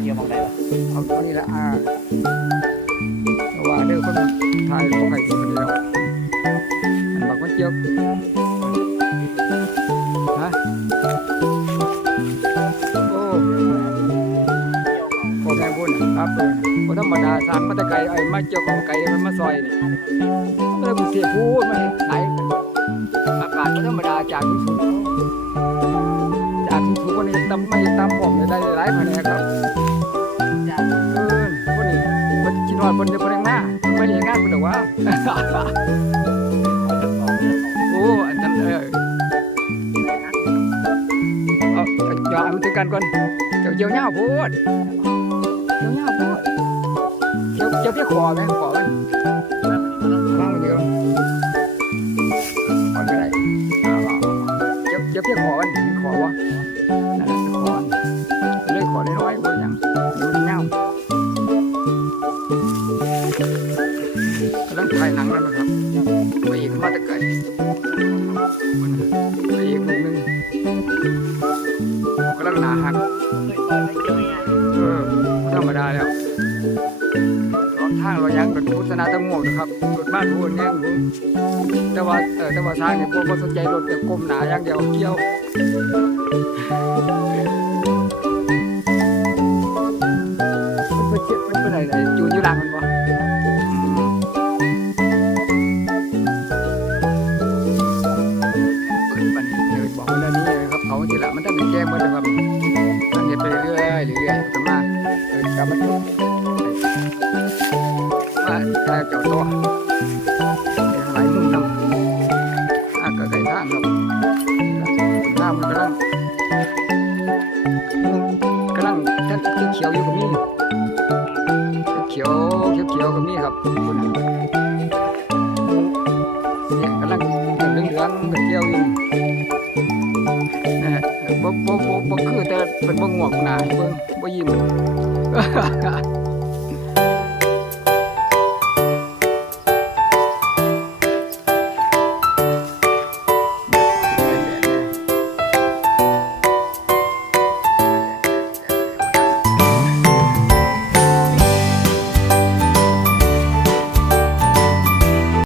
เกี่ยวมองได้ปะเอาตัวนี้ละอ่าระว่าเด้อคนไทยบ่ใครสิคนเดียวอันบอกว่าเจียวฮะโอ้พ่อแม่บุญครับเออบ่ธรรมดาสร้างมาแต่ไกลไอ้มาเจียวของไก่มันมาซอยนี่มันเลยกรุงเทพพูดมาเห็นไหลอากาศบ่ธรรมดาจากที่สุด จากที่สุดวันนี้ตำไม่ตำผมได้หลายแผนกครับเออคนนี้มันกินหอดบนเดียวบนแรงหน้าไม่ได้เห็นงานคนเดียวว่าโอ้อันนั้นเออเอาเดี๋ยวเอามันถึงกันก่อนเดี๋ยวเจียวเหย้าโพูดเจียวเหย้าโพูดเจียวเจียวเพี้ยขอไหมขอมันว่างมันเดียวขอไม่ได้เอาเอาเอาเจียวเจียวเพี้ยขอมัน ถ่ายหนังนั่นนะครับไปอีกมาตะไกลไปอีกลูกหนึงกำลังหนาหักเออธรรมดาแล้วรถทางเรายังเป็นพุทธนาตะง่วงนะครับรถบ้านพูดแง่งหูแต่ว่าเออแต่ว่าทางเนี่ยพวกสนใจรถเดี๋ยวก้มหนาอย่างเดียวเกี่ยวมันเป็นเจ็บมันอะไรอยู่อยู่หลังมันว มันต้องเป็นแก้งมันนะครับตั้งใจไปเรื่อยๆเรื่อยๆกันมาเออกลับมาจุดว่าถ้าเจ้าตัวเดี๋ยวหลายมุมนำอากาศไก่ทางครับน้ามันกำลังกำลังท่านเขียวอยู่กับนี่เขียวเขียวกับนี่ครับคุณ บ่บ่บ่คือแต่เป็นบ่งวกหนาเบิ่งบ่ยิ้ม